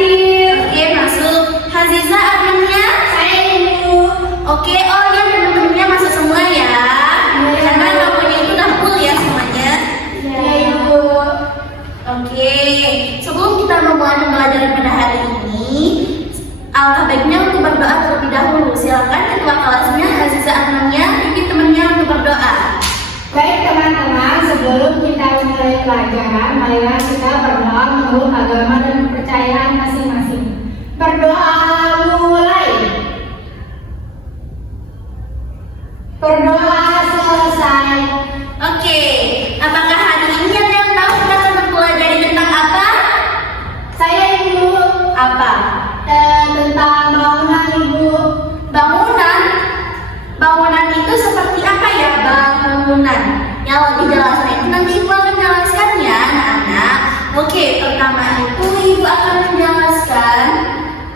hadir. Oke, masuk. Haziza adminnya? Saya Ibu. Oke, oh ya teman-temannya masuk semua ya. Karena kelompoknya itu udah full ya semuanya. Ya Ibu. Oke, sebelum kita memulai pembelajaran pada hari ini, alangkah baiknya untuk berdoa terlebih dahulu. Silakan ketua kelasnya Haziza adminnya pimpin temannya untuk berdoa. Baik teman-teman, sebelum kita mulai pelajaran, marilah kita berdoa menurut agama dan kepercayaan masing-masing. Berdoa mulai. Berdoa selesai. Oke, apakah hari ini ada yang tahu kita akan mempelajari tentang apa? Saya Ibu. Apa? Tentang bangunan Ibu. Bangunan? Bangunan itu seperti apa ya bangunan? Yang lebih jelasnya itu nanti Ibu akan jelaskan ya anak-anak. Oke, pertama itu Ibu akan menjelaskan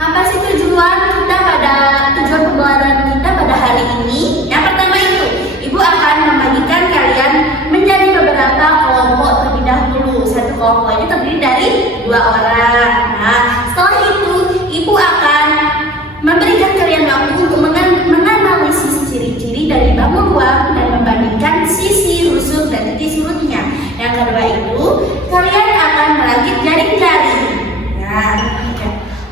apa sih tujuan pembelajaran kita pada hari ini. Yang pertama itu Ibu akan membagikan kalian menjadi beberapa kelompok terlebih dahulu. Satu kelompok ini terdiri dari 2 orang. Nah, setelah itu Ibu akan memberikan kalian waktu untuk menganalisis ciri-ciri dari bangun ruang dan membandingkan sisi rusuk dan titik surutnya. Yang kedua itu kalian akan merajut jaring-jaring. Nah,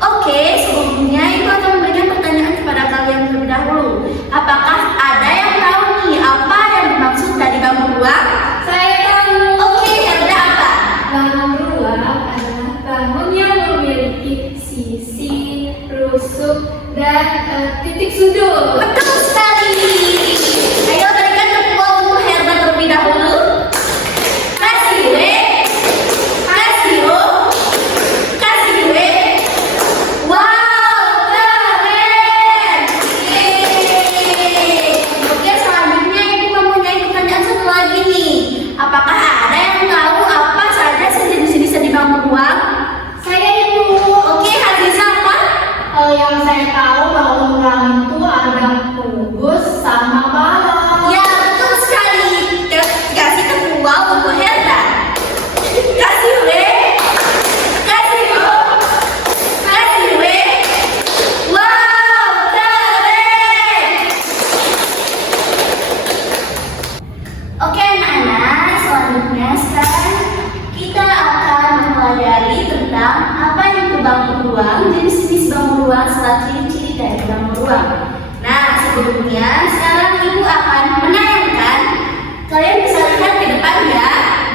oke, sebelumnya Ibu akan memberikan pertanyaan kepada kalian terlebih dahulu. Apakah ada yang tahu nih apa yang dimaksud dari bangun ruang? Saya tahu. Oke, ada apa? Bangun ruang adalah bangun yang memiliki sisi, rusuk, dan titik sudut. Betul sekali. Ayo berikan tepuk untuk Herba terlebih dahulu. Kasih we, kasih o, kasih we. Wow, keren. Oke, selanjutnya Ibu mempunyai pertanyaan satu lagi nih. Apakah ada yang tahu apa saja jenis-jenis di bangun ruang? Saya Ibu. Oke, Haziza apa? Yang saya tahu bangun ruang itu ada kubus sama balon. Ya, betul sekali. Kasih ketua untuk Herda. Kasih we. Kasih lo. Kasih we. Wow, keren. Oke anak-anak, selanjutnya sekarang kita akan mempelajari tentang apa itu bangun ruang, jenis-jenis bangun ruang, serta ciri-ciri dari bangun ruang. Nah, sebelumnya sekarang Ibu akan menayangkan. Kalian bisa lihat di depan ya.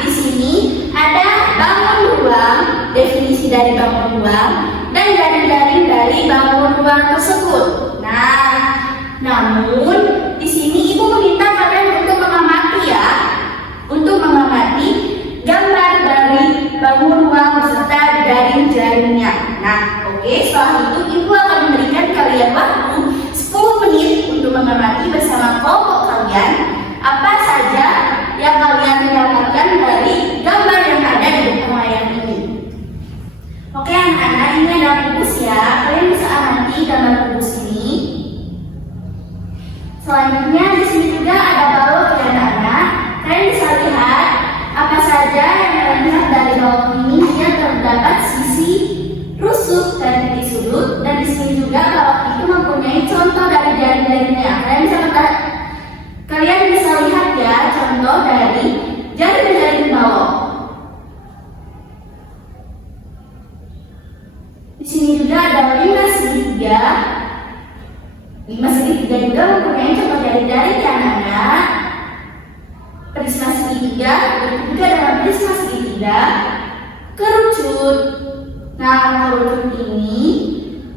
Di sini ada bangun ruang, definisi dari bangun ruang, dan jaring-jaring dari bangun ruang tersebut. Nah, namun di sini Ibu meminta kalian untuk mengamati ya, untuk mengamati gambar dari bangun ruang beserta jaring-jaringnya. Nah, oke, setelah itu Ibu akan memberikan kalian waktu 10 menit untuk mengamati bersama kelompok kalian apa saja yang kalian dapatkan dari gambar yang ada di depan layar ini. Oke anak-anak, ini ada kubus ya. Kalian bisa amati gambar kubus ini. Selanjutnya di sini juga ada balok ya anak-anak. Kalian bisa lihat apa saja yang kalian lihat dari balok ini. Dia terdapat sisi rusuk dan titik sudut, dan di sini juga balok itu mempunyai contoh dari jaring-jaringnya. Kalian bisa lihat ya contoh dari jaring-jaring balok. Di sini juga ada 5 segitiga. 5 segitiga juga mempunyai contoh dari jaring ya anak-anak. Prisma segitiga, juga dengan prisma segitiga. Kerucut. Nah, kerucut ini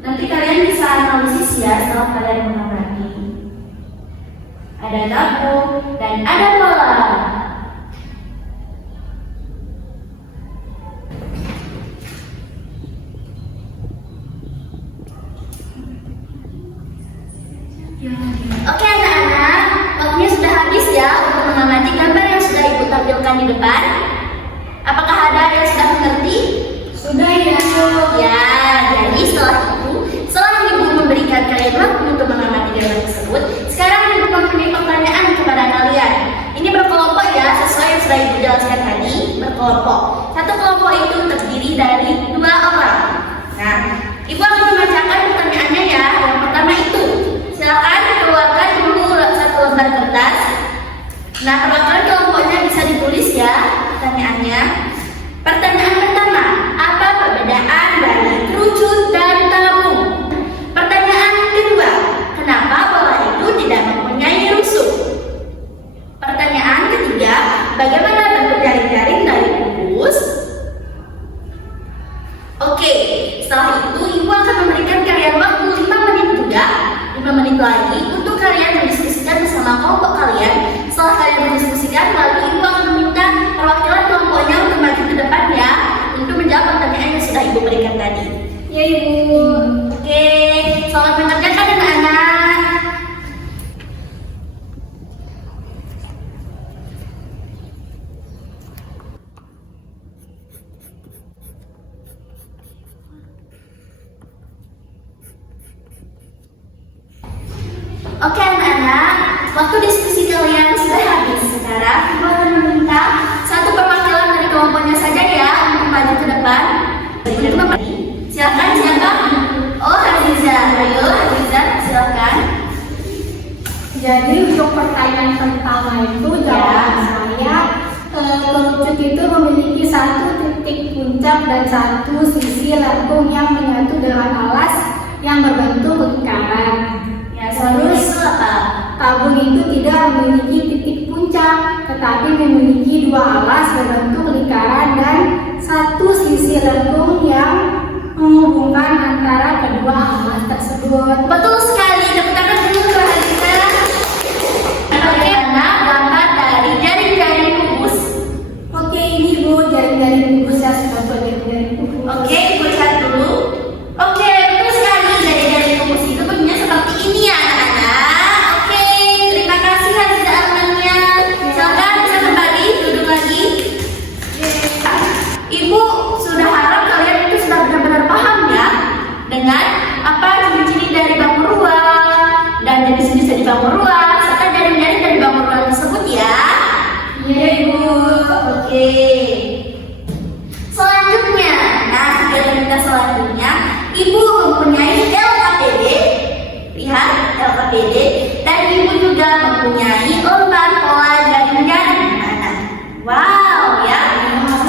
nanti kalian bisa analisis ya setelah kalian mengamati. Ada tabung dan ada bola. Oke anak-anak, waktunya sudah habis ya untuk mengamati gambar yang sudah Ibu tampilkan di depan. Apakah ada yang sudah mengerti? Sudah ya. Ya, jadi setelah Ibu memberikan kalian waktu untuk mengamati gambar tersebut, sekarang Ibu mempunyai pertanyaan kepada kalian. Ini berkelompok ya, sesuai yang sudah Ibu jelaskan tadi, berkelompok. Satu kelompok itu terdiri dari 2 orang. Nah, Nah, perwakilan kelompoknya bisa ditulis ya pertanyaannya. Pertanyaan pertama, apa perbedaan dari kerucut dan tabung? Pertanyaan kedua, kenapa bola itu tidak mempunyai rusuk? Pertanyaan ketiga, bagaimana bentuk jaring-jaring dari kubus? Oke, setelah itu ibu akan memberikan kalian waktu 5 menit juga, 5 menit lagi untuk kalian mendiskusikan bersama kelompok kalian. Setelah kalian mendiskusikan, lalu ibu akan meminta perwakilan kelompoknya untuk maju ke depan ya, untuk menjawab pertanyaan yang sudah ibu berikan tadi. Ya Ibu. Oke, selamat mengerjakan anak-anak. Oke anak-anak, waktu diskusi kalian sudah habis. Sekarang ibu akan meminta satu perwakilan dari kelompoknya saja ya untuk maju ke depan. Silakan siapa? Oh, Haziza. Ayo Haziza, silakan. Jadi untuk pertanyaan pertama itu jawaban saya, kerucut itu memiliki satu titik puncak dan satu sisi lengkung yang menyatu dengan alas yang berbentuk lingkaran. Ya, terus apa? Tabung itu tidak memiliki titik puncak, tetapi memiliki dua alas berbentuk lingkaran dan satu sisi lengkung yang menghubungkan antara kedua alas tersebut. Betul sekali. Tepuk tangan dulu untuk Haziza. Oke, anak, gambar dari jaring-jaring kubus. Oke, ini Bu, jaring-jaring kubus ya, sebagai jaring-jaring kubus. Oke, ibu lihat dulu. Oke, betul sekali. Jaring-jaring kubus itu bentuknya seperti ini ya anak-anak. Oke, terima kasih Haziza Armania. Silakan bisa kembali duduk lagi. Ibu sudah harap kalian itu sudah benar-benar paham ya dengan apa ciri-ciri dari bangun ruang dan jenis-jenis dari bangun ruang serta jaring-jaring dari bangun ruang tersebut ya. Iya Ibu. Oke. Selanjutnya, nah kegiatan kita selanjutnya, ibu mempunyai LKPD. Lihat LKPD dan ibu juga mempunyai lembar pola jaring-jaring. Wow ya.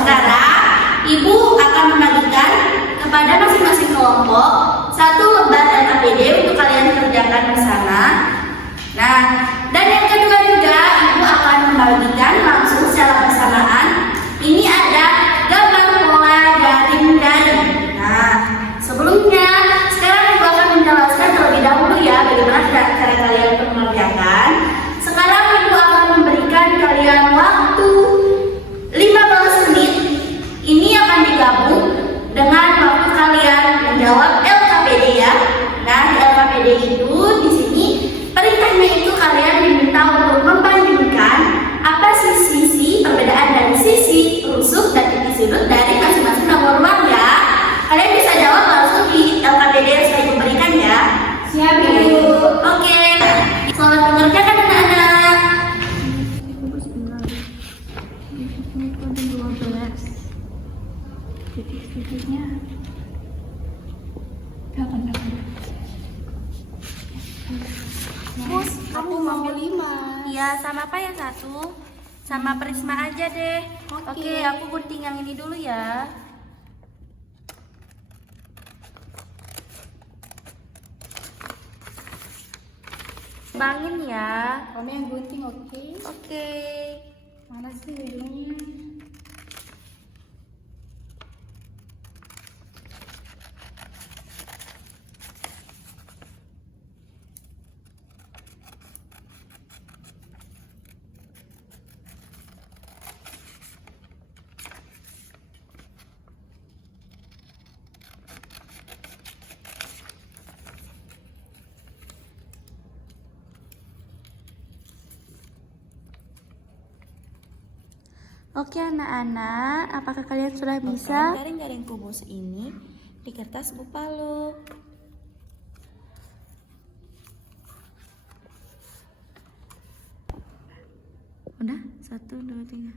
Sekarang ibu akan membagikan kepada masing-masing kelompok satu lembar LKPD untuk kalian kerjakan bersama. Nah, dan yang kedua juga ibu akan membagikan langsung secara bersamaan. Ini ada gambar pola jaring-jaring. Nah, sebelumnya sekarang ibu akan menjelaskan terlebih dahulu ya bagaimana cara kalian untuk mengerjakan. Sekarang ibu akan memberikan kalian waktu 15 menit. Ini akan digabung dengan waktu kalian menjawab LKPD ya. Nah, di LKPD itu di sini perintahnya itu kalian diminta untuk membandingkan apa sisi perbedaan dari sisi rusuk dan titik sudut dari masing-masing bangun ruang ya. Kalian bisa jawab langsung di LKPD yang saya berikan ya. Siap Ibu. Oke, selamat mengerjakan anak-anak. Titik-titiknya 8. Mus, Aku mau 5. iya sama apa yang satu? Sama prisma aja deh. Oke, aku gunting yang ini dulu ya. Bangin ya. Kamu yang gunting, oke? Oke. Mana sih ujungnya? Oke anak-anak, apakah kalian sudah bisa garing-garing kubus ini di kertas Bupalo? Udah? 1, 2, 3.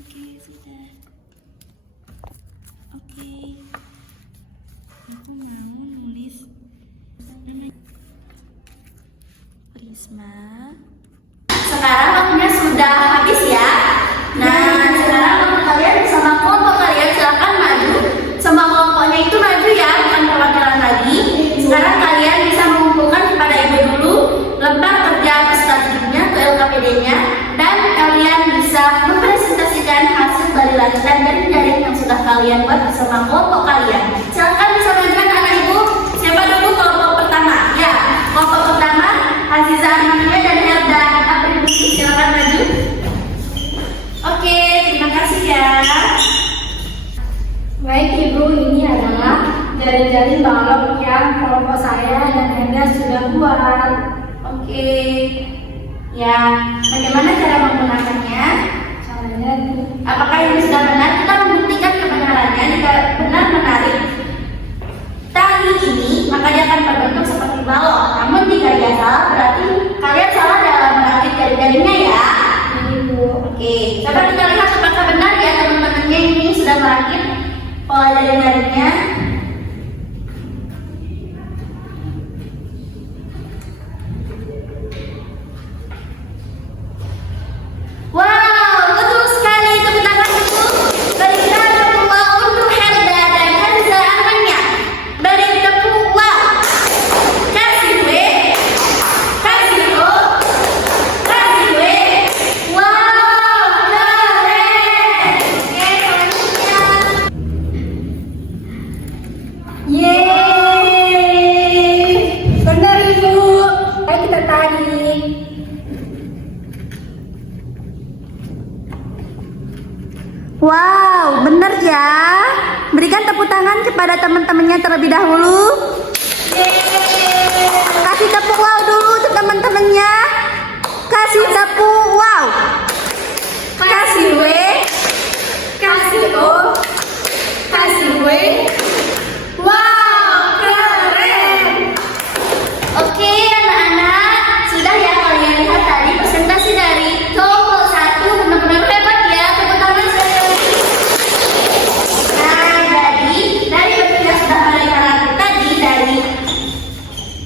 Oke, sudah. Isma. Sekarang waktunya sudah habis ya. Nah, sekarang waktu kalian bersama kelompok kalian silakan maju. Semua kelompoknya itu maju ya, bukan perwakilan lagi. Sekarang kalian bisa mengumpulkan kepada ibu dulu lembar kerja selanjutnya ke LKPD-nya dan kalian bisa mempresentasikan hasil dari lanjutan dari jaring yang sudah kalian buat bersama kelompok kalian. Silakan bisa majukan anak ibu. Siapa dulu kelompok pertama? Ya, kelompok pertama Aziza Aminia dan Herda Apribusi, silakan maju. Oke, terima kasih ya. Baik Ibu, ini adalah jaring-jaring balok yang kelompok saya dan Anda sudah buat. Oke. Ya, bagaimana cara menggunakannya? Caranya Apakah ini sudah benar? Kita membuktikan kebenarannya. Jika benar menarik tali ini, maka dia akan berbentuk seperti balok. Namun jika dia salah, berarti kalian salah dalam merakit jaring-jaringnya ya. Ibu. Oke, coba kita lihat apakah benar ya teman-temannya ini sudah merakit pola jaring-jaringnya. Wow, betul sekali, tepuk tangan dulu. Berikan tepuk wow untuk Herda dan Hanza Amanya. Beri tepuk wow. Kasih gue. Kasih lo. Kasih gue. Wow, keren. Oke, selanjutnya. Yeay, benar Ibu. Ayo kita tarik. Wow, benar ya. Berikan tepuk tangan kepada teman-temannya terlebih dahulu. Kasih tepuk wow dulu untuk teman-temannya. Kasih tepuk wow. Kasih W. Kasih O. Kasih W. Wow, keren. Oke anak-anak, sudah ya kalian lihat tadi presentasi dari kelompok 1, benar-benar hebat ya, tepuk tangan sekali lagi. Nah, jadi dari bentuk yang sudah mereka rakit tadi, dari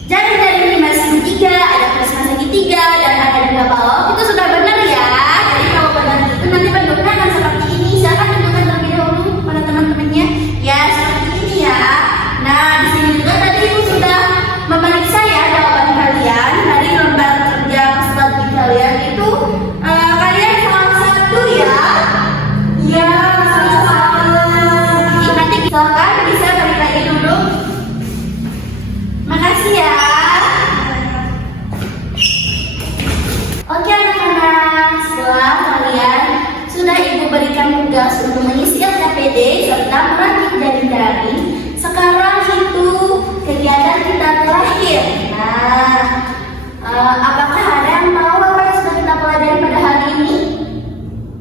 jaring-jaring ini masih segitiga, ada plus segitiga dan ada juga balok, itu sudah benar ya. Jadi kalau benar itu nanti bentuknya akan seperti ini. Silakan tunjukkan terlebih dahulu pada teman-temannya. Ya seperti ini ya. Nah di sini juga tadi ibu sudah memeriksa ya jawaban kalian dari lembar kerja studi kalian itu kalian salah satu ya. Ya salah satu. Nanti silakan bisa balik lagi dulu. Makasih ya. Oke anak-anak, setelah kalian sudah ibu berikan tugas untuk mengisi LKPD serta merakit jaring-jaring, sekarang itu kegiatan kita terakhir. Nah, apakah ada yang tahu apa yang sudah kita pelajari pada hari ini?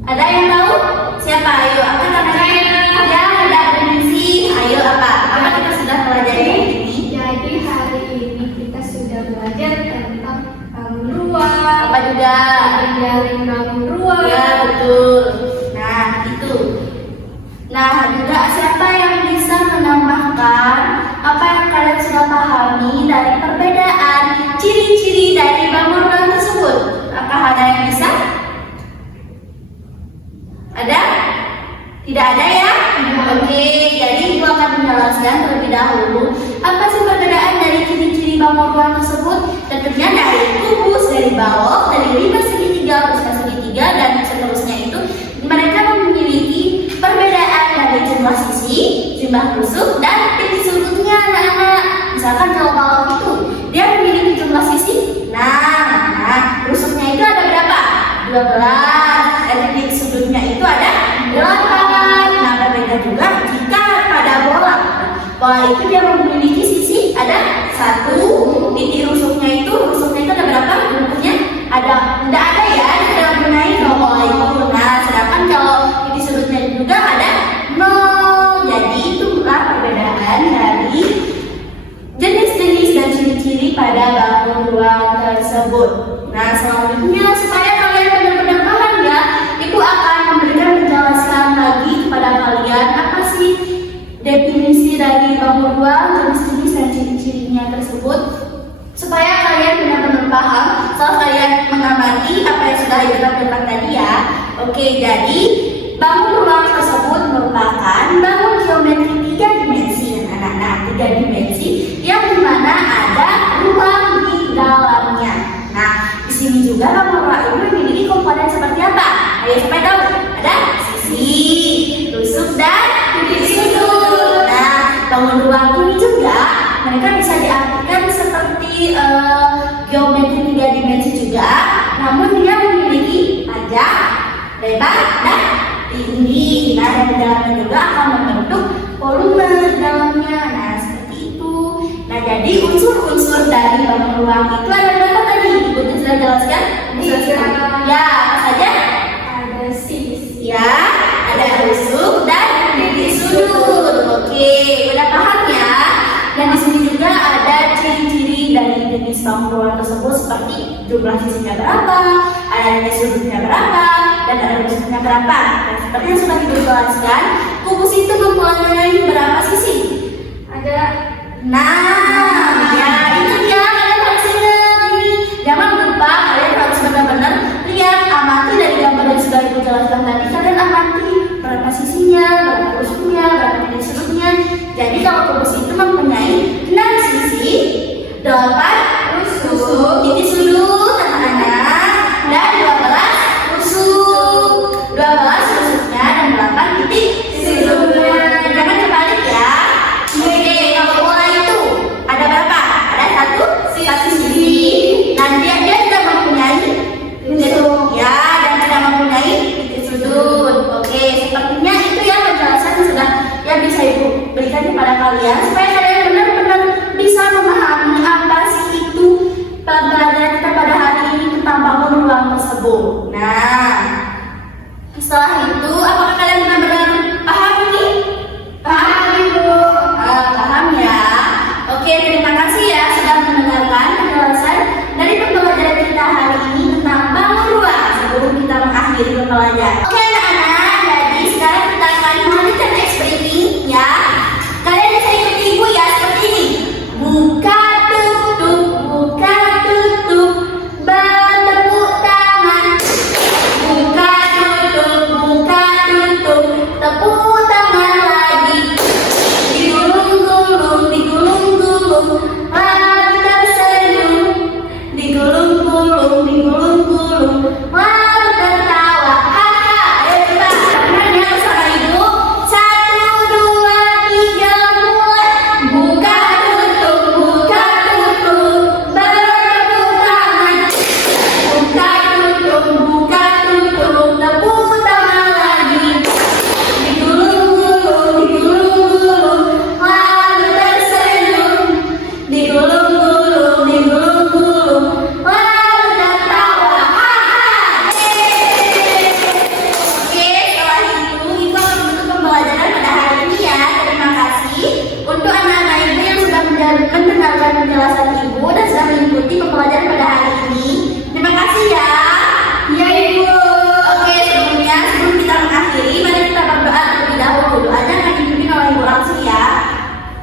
Ada yang tahu? Siapa? Ayo, apa namanya? Ya, ada Apribusi. Ayo, apa kita sudah pelajari hari ini? Jadi hari ini kita sudah belajar tentang bangun ruang. Apa juga? Jaring bangun ruang. Ya, betul. Nah, itu. Nah, juga siapa yang bisa menambahkan apa yang kalian sudah pahami dari perbedaan ciri-ciri dari bangun ruang tersebut? Apakah ada yang bisa? Ada? Tidak ada ya? Oke, jadi ibu akan menjelaskan terlebih dahulu apa sih perbedaan dari ciri-ciri bangun ruang tersebut. Tentunya dari kubus, dari balok, dari 5 segitiga, plus segitiga, dan seterusnya itu mereka memiliki perbedaan dari jumlah sisi, jumlah tusuk, dan titik sudutnya anak-anak. Misalkan kalau balok itu dia memiliki jumlah sisi, nah tusuknya itu ada berapa? 12. Titik sudutnya itu ada 8. Nah berbeda juga jika pada bola. Bola itu dia memiliki sisi ada 1. Titik rusuknya itu ada berapa? Bentuknya ada, tidak ada ya, tidak gunain bola itu. Nah sedangkan kalau titik sudutnya juga ada 0. Jadi itulah perbedaan dari jenis-jenis dan ciri-ciri pada bangun ruang tersebut. Nah selanjutnya supaya kalian benar-benar paham ya, ibu akan memberikan penjelasan lagi kepada kalian apa sih definisi dari bangun ruang, jenis-jenis dan ciri-cirinya tersebut supaya kalian benar-benar paham. sesuai dengan tempat tadi ya. Oke, jadi bangun ruang tersebut merupakan bangun geometri 3 dimensi, anak-anak. 3 dimensi yang dimana ada ruang di dalamnya. Nah, di sini juga bangun ruang ini memiliki komponen seperti apa? Ayo siapa tahu? Ada sisi, tusuk dan titik sudut. Nah, bangun ruang ini juga mereka bisa diartikan seperti geometri 3 dimensi juga, namun dia memiliki panjang, lebar, dan tinggi. Nah, dan di dalamnya juga akan membentuk volume di dalamnya. Nah, seperti itu. Nah, jadi unsur-unsur dari bangun ruang itu ada berapa tadi? Ibu sudah jelaskan? Ya, apa saja? Ada sisi. Ya, ada tusuk dan titik sudut. Oke, udah paham ya? Dan di sini juga ada ciri-ciri dari jenis bangun ruang tersebut seperti jumlah sisinya berapa, ada titik sudutnya berapa, dan ada tusuknya berapa. Dan seperti yang sudah dijelaskan, kubus itu mempunyai berapa sisi? Ada Nah, ya itu dia, kalian harus ingat ini. Jangan lupa, kalian harus benar-benar lihat, amati dari gambar yang sudah ibu jelaskan tadi. Kalian amati berapa sisinya, berapa tusuknya, berapa titik sudutnya. Jadi kalau kubus itu mempunyai 6 sisi, 8 tusuk, titik sudut, anak-anak, dan 12 tusuk, 12 tusuknya dan 8 titik sudutnya. Jangan kebalik ya. Oke, kalau bola itu ada berapa? Ada satu sisi. Dan dia tidak mempunyai tusuk, ya, dan tidak mempunyai titik sudut. Oke, sepertinya itu ya penjelasan yang sudah yang bisa ibu berikan kepada kalian supaya kalian benar-benar bisa memahami apa sih itu pelajaran kita pada hari ini tentang bangun ruang tersebut. Nah, setelah itu apakah kalian benar-benar paham ini? Paham ibu? Paham ya. Oke, terima kasih ya sudah mendengarkan penjelasan dari pembelajaran kita hari ini tentang bangun ruang sebelum kita mengakhiri pembelajaran. Oke anak-anak, jadi sekarang kita akan melanjutkan explaining ya. Kalian bisa ikuti ibu ya seperti ini. Buka tutup, bertepuk tangan. Buka tutup, tepuk tangan lagi. Digulung-gulung, lalu tersenyum. Digulung-gulung, lalu tertawa. Haha, ayo coba, semuanya bersama ibu. 1, 2, 3, mulai. Buka tutup, bertepuk tangan. Buka tutup, tepuk tangan lagi. Digulung-gulung, lalu tersenyum. Digulung-gulung, lalu tertawa. Haha, Oke, setelah itu ibu akan menutup pembelajaran pada hari ini ya. Terima kasih untuk anak-anak ibu yang sudah mendengarkan penjelasan ibu dan sudah mengikuti pembelajaran pada hari ini. Terima kasih ya. Ya ibu. Oke, sebelum kita mengakhiri, mari kita berdoa terlebih dahulu. Doanya akan dipimpin oleh ibu langsung ya.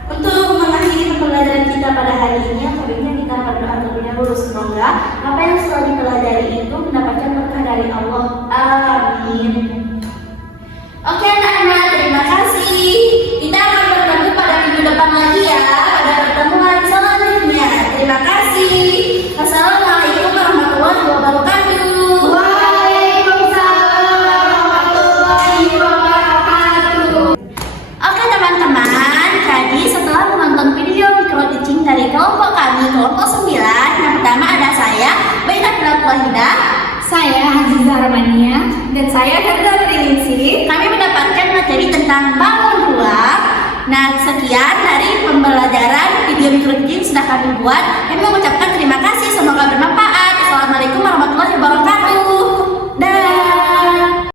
Untuk mengakhiri pembelajaran kita pada hari ini, sebaiknya kita berdoa terlebih dahulu. Semoga apa yang sudah dipelajari itu mendapatkan berkah dari Allah. Amin. Oke anak-anak, terima kasih. Kita akan bertemu pada minggu depan lagi ya, pada pertemuan selanjutnya. Terima kasih. Wassalamualaikum warahmatullahi wabarakatuh. Waalaikumsalam warahmatullahi wabarakatuh. Oke teman-teman, jadi setelah menonton video micro teaching dari kelompok kami, kelompok 9, yang pertama ada saya, Baita Wahida, Saya Aziza Ramania dan saya Hendra Triningsih. Kami mendapatkan materi tentang bangun ruang. Nah, sekian dari pembelajaran video micro teaching sudah kami buat. Kami mengucapkan terima kasih.